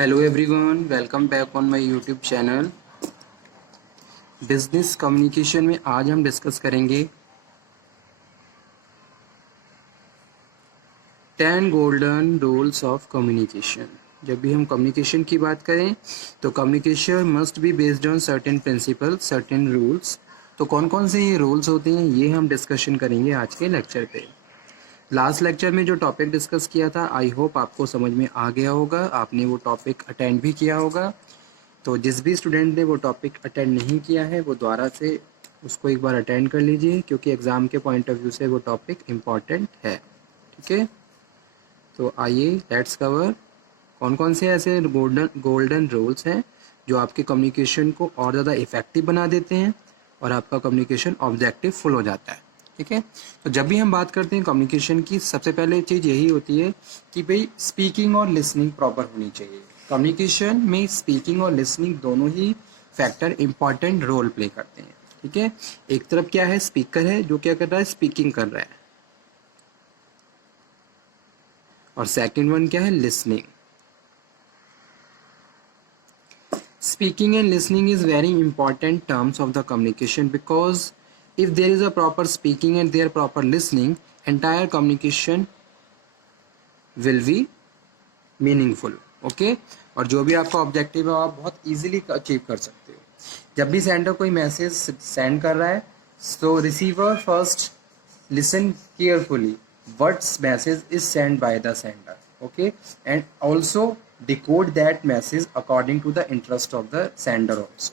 Hello everyone, welcome back on my YouTube channel. Business communication में आज हम discuss करेंगे 10 गोल्डन रूल्स ऑफ कम्युनिकेशन। जब भी हम कम्युनिकेशन की बात करें तो communication must be based on certain principle, certain rules. तो कौन कौन से ये रूल्स होते हैं ये हम डिस्कशन करेंगे आज के लेक्चर पे। लास्ट लेक्चर में जो टॉपिक डिस्कस किया था आई होप आपको समझ में आ गया होगा, आपने वो टॉपिक अटेंड भी किया होगा। तो जिस भी स्टूडेंट ने वो टॉपिक अटेंड नहीं किया है वो दोबारा से उसको एक बार अटेंड कर लीजिए, क्योंकि एग्ज़ाम के पॉइंट ऑफ व्यू से वो टॉपिक इम्पॉर्टेंट है। ठीक है, तो आइए लेट्स कवर कौन कौन से ऐसे गोल्डन रूल्स हैं जो आपके कम्युनिकेशन को और ज़्यादा इफ़ेक्टिव बना देते हैं और आपका कम्युनिकेशन ऑब्जेक्टिव फुल हो जाता है। ठीक है, तो जब भी हम बात करते हैं कम्युनिकेशन की, सबसे पहले चीज़ यही होती है कि भाई स्पीकिंग और लिसनिंग प्रॉपर होनी चाहिए। कम्युनिकेशन में स्पीकिंग और लिसनिंग दोनों ही फैक्टर इंपॉर्टेंट रोल प्ले करते हैं। ठीक है, एक तरफ क्या है, स्पीकर है जो क्या कर रहा है, स्पीकिंग कर रहा है, और सेकंड वन क्या है, listening. Speaking and listening is very important terms of the communication, because if there is a proper speaking and there proper listening, entire communication will be meaningful. Okay, और जो भी आपका ऑब्जेक्टिव है आप बहुत easily achieve कर सकते हो। जब भी सेंडर कोई मैसेज सेंड कर रहा है तो receiver first listen carefully what message is sent by the sender, okay, and also decode that message according to the interest of the sender also.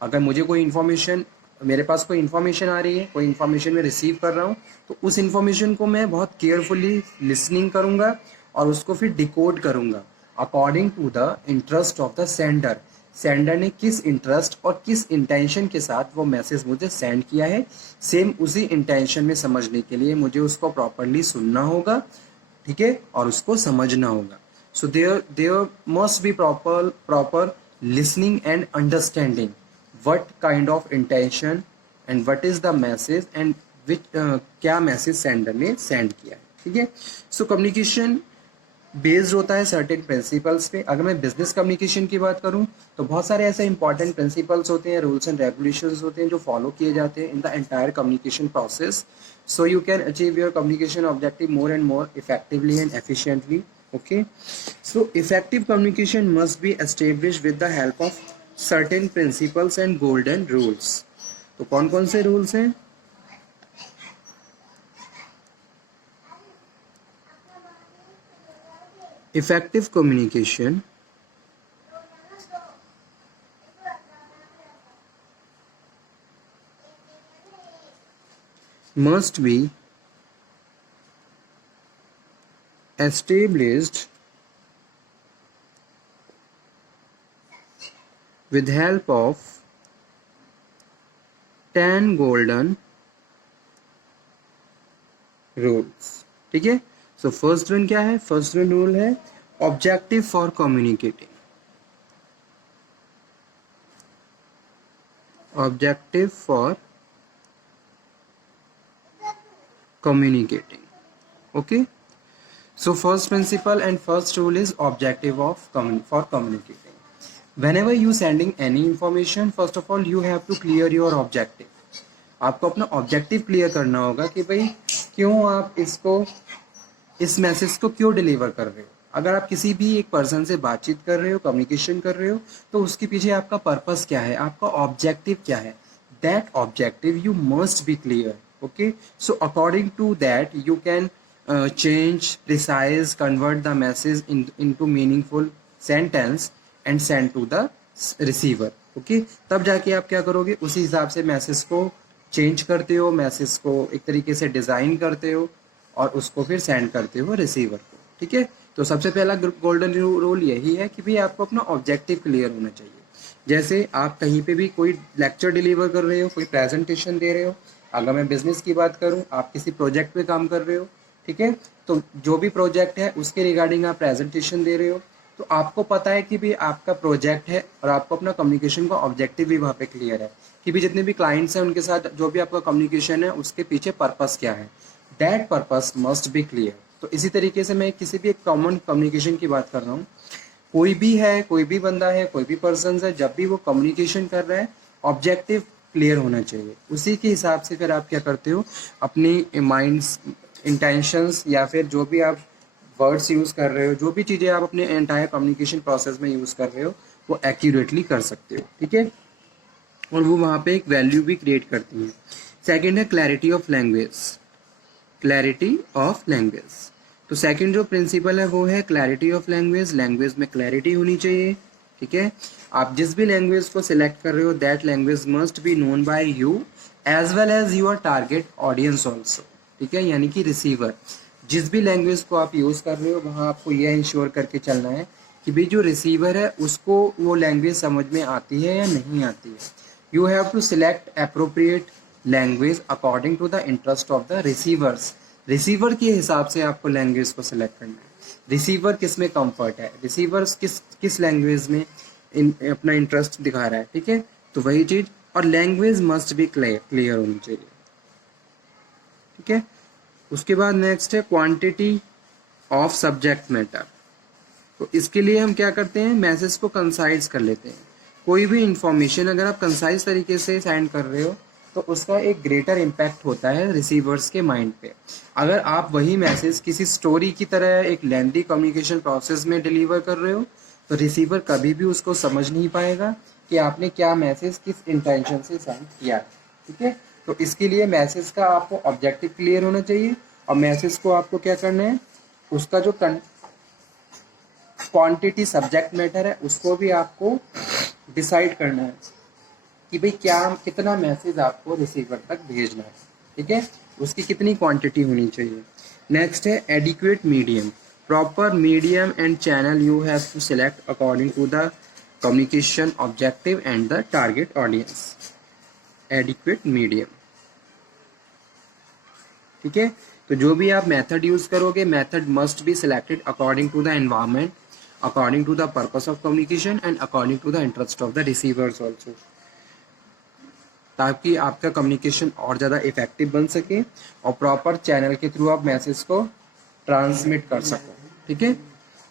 अगर मुझे कोई इन्फॉर्मेशन, मेरे पास कोई इन्फॉर्मेशन आ रही है, कोई इन्फॉर्मेशन मैं रिसीव कर रहा हूँ, तो उस इन्फॉर्मेशन को मैं बहुत केयरफुली लिसनिंग करूँगा और उसको फिर डिकोड करूँगा according to the interest of the sender. Sender ने किस इंटरेस्ट और किस इंटेंशन के साथ वो मैसेज मुझे सेंड किया है, सेम उसी इंटेंशन में समझने के लिए मुझे उसको प्रॉपरली सुनना होगा। ठीक है, और उसको समझना होगा। So there must be proper listening and understanding what kind of intention and what is the message and which क्या मैसेज सेंडर ने सेंड किया है। ठीक है, सो कम्युनिकेशन बेस्ड होता है सर्टेन प्रिंसिपल्स पे। अगर मैं बिजनेस कम्युनिकेशन की बात करूं तो बहुत सारे ऐसे इंपॉर्टेंट प्रिंसिपल्स होते हैं, रूल्स एंड रेगुलेशंस होते हैं जो फॉलो किए जाते हैं in the entire communication process, so you can achieve your communication objective more and more effectively and efficiently. Okay, so effective communication must B established with the help of certain principles and golden rules. तो कौन कौन से rules हैं? Effective communication must be established with help of 10 golden rules. ठीक है, so first one क्या है? First one rule है objective for communicating. Objective for communicating. Okay, so first principle and first rule is objective of for communicating. Whenever you sending any information, first of all you have to clear your objective. आपको अपना objective clear करना होगा कि भाई क्यों आप इसको, इस मैसेज को क्यों डिलीवर कर रहे हो। अगर आप किसी भी एक पर्सन से बातचीत कर रहे हो, कम्युनिकेशन कर रहे हो, तो उसके पीछे आपका पर्पस क्या है, आपका ऑब्जेक्टिव क्या है, that objective you must be clear. Okay, so according to that you can change, precise, convert the message into meaningful sentence and send to the receiver. Okay, तब जाके आप क्या करोगे, उसी हिसाब से मैसेज को चेंज करते हो, मैसेज को एक तरीके से डिज़ाइन करते हो और उसको फिर सेंड करते हो रिसीवर को। ठीक है, तो सबसे पहला गोल्डन रूल यही है कि भाई आपको अपना ऑब्जेक्टिव क्लियर होना चाहिए। जैसे आप कहीं पे भी कोई लेक्चर डिलीवर कर रहे हो, कोई प्रेजेंटेशन दे रहे हो, अगर मैं बिजनेस की बात करूं, आप किसी प्रोजेक्ट पे काम कर रहे हो, ठीक है, तो जो भी प्रोजेक्ट है उसके रिगार्डिंग आप प्रेजेंटेशन दे रहे हो, तो आपको पता है कि भाई आपका प्रोजेक्ट है और आपको अपना कम्युनिकेशन का ऑब्जेक्टिव भी वहाँ पे क्लियर है कि भाई जितने भी क्लाइंट्स हैं उनके साथ जो भी आपका कम्युनिकेशन है उसके पीछे पर्पस क्या है, that purpose must be clear. तो इसी तरीके से मैं किसी भी एक कॉमन कम्युनिकेशन की बात कर रहा हूँ, कोई भी है, कोई भी बंदा है, कोई भी पर्सन है, जब भी वो कम्युनिकेशन कर रहा है ऑब्जेक्टिव क्लियर होना चाहिए। उसी के हिसाब से फिर आप क्या करते हो, अपनी माइंड्स इंटेंशंस या फिर जो भी आप वर्ड्स यूज़ कर रहे हो, जो भी चीज़ें आप अपने एंटायर कम्युनिकेशन प्रोसेस में यूज़ कर रहे हो वो एक्यूरेटली कर सकते हो, ठीक है। और वो वहाँ पे एक वैल्यू भी क्रिएट करती हैं। सेकेंड है clarity of language, clarity of language. तो सेकंड जो प्रिंसिपल है वो है क्लैरिटी ऑफ लैंग्वेज। लैंग्वेज में क्लैरिटी होनी चाहिए, ठीक है। आप जिस भी लैंग्वेज को सिलेक्ट कर रहे हो that language must be known by you as well as your target audience also, ठीक है। यानी कि रिसीवर, जिस भी लैंग्वेज को आप यूज़ कर रहे हो वहाँ आपको यह इंश्योर करके चलना है कि भाई जो रिसीवर है उसको वो लैंग्वेज समझ में आती है या नहीं आती है। You have to select appropriate language according to the interest of the receivers. Receiver के हिसाब से आपको लैंग्वेज को सिलेक्ट करना है। रिसीवर किस में कंफर्ट है, रिसीवर किस लैंग्वेज में अपना इंटरेस्ट दिखा रहा है, ठीक है। तो वही चीज़, और लैंग्वेज मस्ट बी क्लियर होनी चाहिए, ठीक है। उसके बाद नेक्स्ट है क्वांटिटी ऑफ सब्जेक्ट मैटर। तो इसके लिए हम क्या करते हैं, मैसेज को कंसाइज कर लेते हैं। कोई भी इंफॉर्मेशन अगर आप कंसाइज तरीके से सेंड कर रहे हो तो उसका एक ग्रेटर इम्पैक्ट होता है रिसीवर्स के माइंड पे। अगर आप वही मैसेज किसी स्टोरी की तरह एक लेंथी कम्युनिकेशन प्रोसेस में डिलीवर कर रहे हो तो रिसीवर कभी भी उसको समझ नहीं पाएगा कि आपने क्या मैसेज किस इंटेंशन से सेंड किया है, ठीक है। तो इसके लिए मैसेज का आपको ऑब्जेक्टिव क्लियर होना चाहिए और मैसेज को आपको क्या करना है, उसका जो क्वांटिटी सब्जेक्ट मैटर है उसको भी आपको डिसाइड करना है कि भाई क्या कितना मैसेज आपको रिसीवर तक भेजना है, ठीक है। उसकी कितनी क्वांटिटी होनी चाहिए। नेक्स्ट है adequate medium. Proper medium and channel you have to select according to the communication objective and the target audience. Adequate medium, ठीक है। तो जो भी आप मेथड यूज करोगे method must be selected according to the environment, according to the purpose of communication and according to the interest of the receivers also, ताकि आपका communication और ज़्यादा इफेक्टिव बन सके और प्रॉपर चैनल के थ्रू आप मैसेज को ट्रांसमिट कर सको, ठीक है।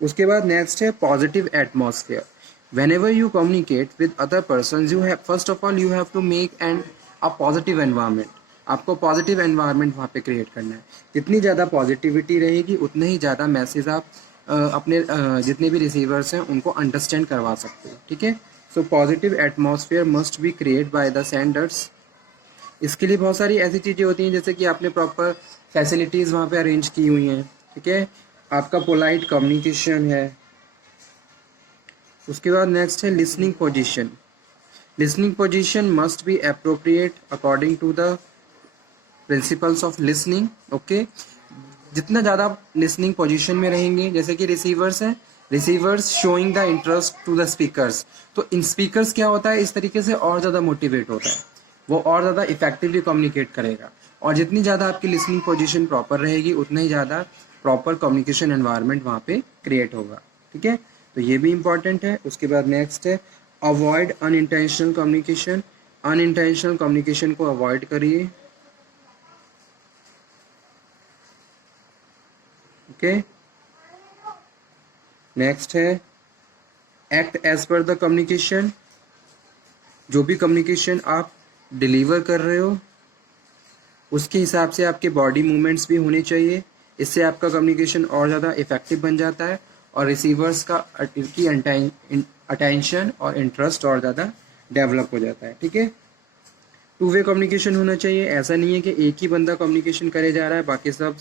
उसके बाद नेक्स्ट है positive atmosphere. Whenever you communicate with other person you have first of all you have to make and a positive environment. आपको पॉजिटिव एनवायरनमेंट वहाँ पे क्रिएट करना है। जितनी ज़्यादा पॉजिटिविटी रहेगी उतने ही ज़्यादा मैसेज आप अपने जितने भी रिसीवर्स हैं उनको अंडरस्टैंड करवा सकते हो, ठीक है। So positive atmosphere must be create by the Sanders. इसके लिए बहुत सारी ऐसी चीज़ें होती हैं जैसे कि आपने प्रॉपर फैसिलिटीज़ वहाँ पे अरेंज की हुई हैं, ठीक है। आपका पोलाइट कम्युनिकेशन है। उसके बाद नेक्स्ट है listening position. Listening position must be appropriate according to the principles of listening, okay. जितना ज़्यादा लिसनिंग पोजीशन में रहेंगे, जैसे कि रिसीवर्स हैं, receivers showing the interest to the speakers, तो इन स्पीकर्स क्या होता है इस तरीके से और ज़्यादा मोटिवेट होता है, वो और ज़्यादा इफेक्टिवली कम्युनिकेट करेगा। और जितनी ज़्यादा आपकी लिसनिंग पोजीशन प्रॉपर रहेगी उतना ही ज़्यादा प्रॉपर कम्युनिकेशन एनवायरनमेंट वहाँ पे क्रिएट होगा, ठीक है। तो ये भी इंपॉर्टेंट है। उसके बाद नेक्स्ट है avoid unintentional communication. Unintentional communication को अवॉइड करिए, ओके। नेक्स्ट है act as per the communication. जो भी कम्युनिकेशन आप डिलीवर कर रहे हो उसके हिसाब से आपके बॉडी मूवमेंट्स भी होने चाहिए। इससे आपका कम्युनिकेशन और ज़्यादा इफेक्टिव बन जाता है और रिसीवर्स का की अटेंशन और इंटरेस्ट और ज़्यादा डेवलप हो जाता है, ठीक है। टू वे कम्युनिकेशन होना चाहिए। ऐसा नहीं है कि एक ही बंदा कम्युनिकेशन करे जा रहा है बाकी सब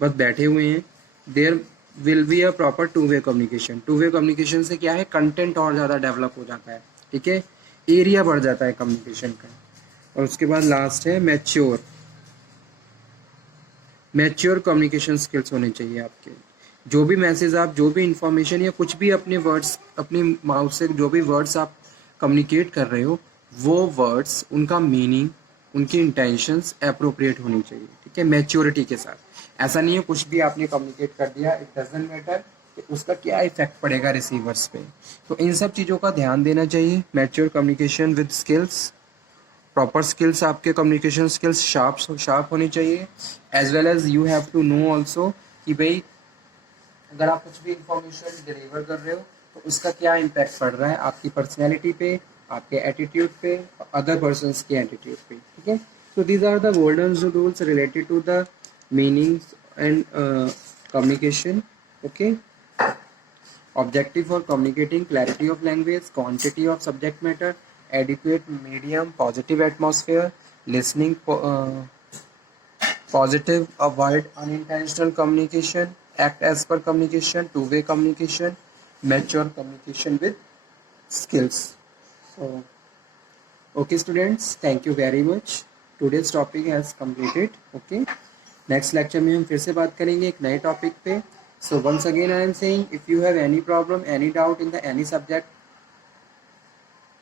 बस बैठे हुए हैं। There will be a proper two way communication. Two way communication से क्या है, कंटेंट और ज़्यादा डेवलप हो जाता है, ठीक है, एरिया बढ़ जाता है कम्युनिकेशन का। और उसके बाद लास्ट है मैच्योर। मैच्योर कम्युनिकेशन स्किल्स होने चाहिए आपके। जो भी मैसेज आप जो भी इंफॉर्मेशन या कुछ भी अपने वर्ड्स अपने माउथ से जो भी वर्ड्स आप कम्युनिकेट कर रहे हो वो वर्ड्स उनका मीनिंग उनकी इंटेंशंस अप्रोप्रिएट होनी चाहिए, ठीक है, मैच्योरिटी के साथ। ऐसा नहीं है कुछ भी आपने कम्युनिकेट कर दिया, इट डजंट मैटर कि उसका क्या इफेक्ट पड़ेगा रिसीवर्स पे। तो इन सब चीज़ों का ध्यान देना चाहिए। Mature communication with skills, proper skills, आपके कम्युनिकेशन स्किल्स शार्प होनी चाहिए। As well as you have to know also कि भाई अगर आप कुछ भी इंफॉर्मेशन डिलीवर कर रहे हो तो उसका क्या इम्पैक्ट पड़ रहा है आपकी पर्सनैलिटी पे, आपके एटीट्यूड पे, अदर पर्सनस के एटीट्यूड पे, ठीक है। So these are the golden rules related to the meanings and communication, okay. Objective for communicating: clarity of language, quantity of subject matter, adequate medium, positive atmosphere, listening, positive, avoid unintentional communication, act as per communication, two-way communication, mature communication with skills. So, okay students, thank you very much. Today's topic has completed. Okay, next lecture में हम फिर से बात करेंगे एक नए topic पे. So once again I am saying, if you have any problem, any doubt in the any subject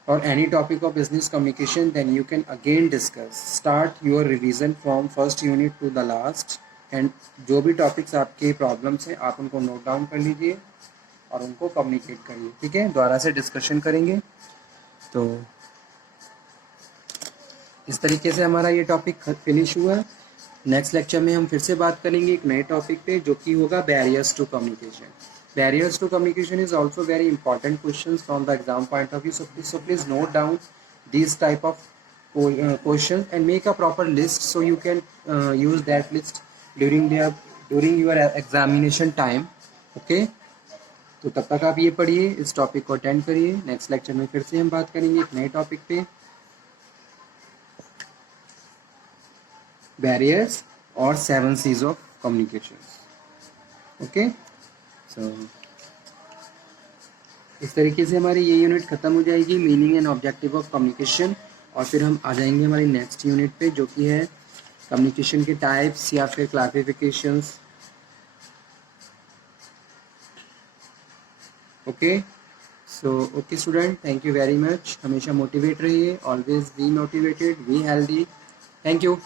or any topic of business communication, then you can again discuss. Start your revision from first unit to the last, and जो भी topics आपके problems हैं आप उनको note down कर लीजिए और उनको communicate करिए, ठीक है। दोबारा से discussion करेंगे। तो इस तरीके से हमारा ये टॉपिक फिनिश हुआ। नेक्स्ट लेक्चर में हम फिर से बात करेंगे एक नए टॉपिक पे जो कि होगा barriers to communication. Barriers to communication is also very important question from the exam point of view, so please note down this type of question and make a proper list so you can use that list during your examination time, okay. तो तब तक आप ये पढ़िए, इस topic को attend करिए। Next lecture में फिर से हम बात करेंगे एक नए टॉपिक पे, barriers or 7 C's of communication, okay। so इस तरीके से हमारी ये यूनिट खत्म हो जाएगी, meaning and objective of communication, और फिर हम आ जाएंगे हमारी नेक्स्ट यूनिट पे जो कि है कम्युनिकेशन के टाइप्स या फिर classifications, okay. So okay student, thank you very much. हमेशा मोटिवेट रहिए, always be motivated, be healthy. Thank you.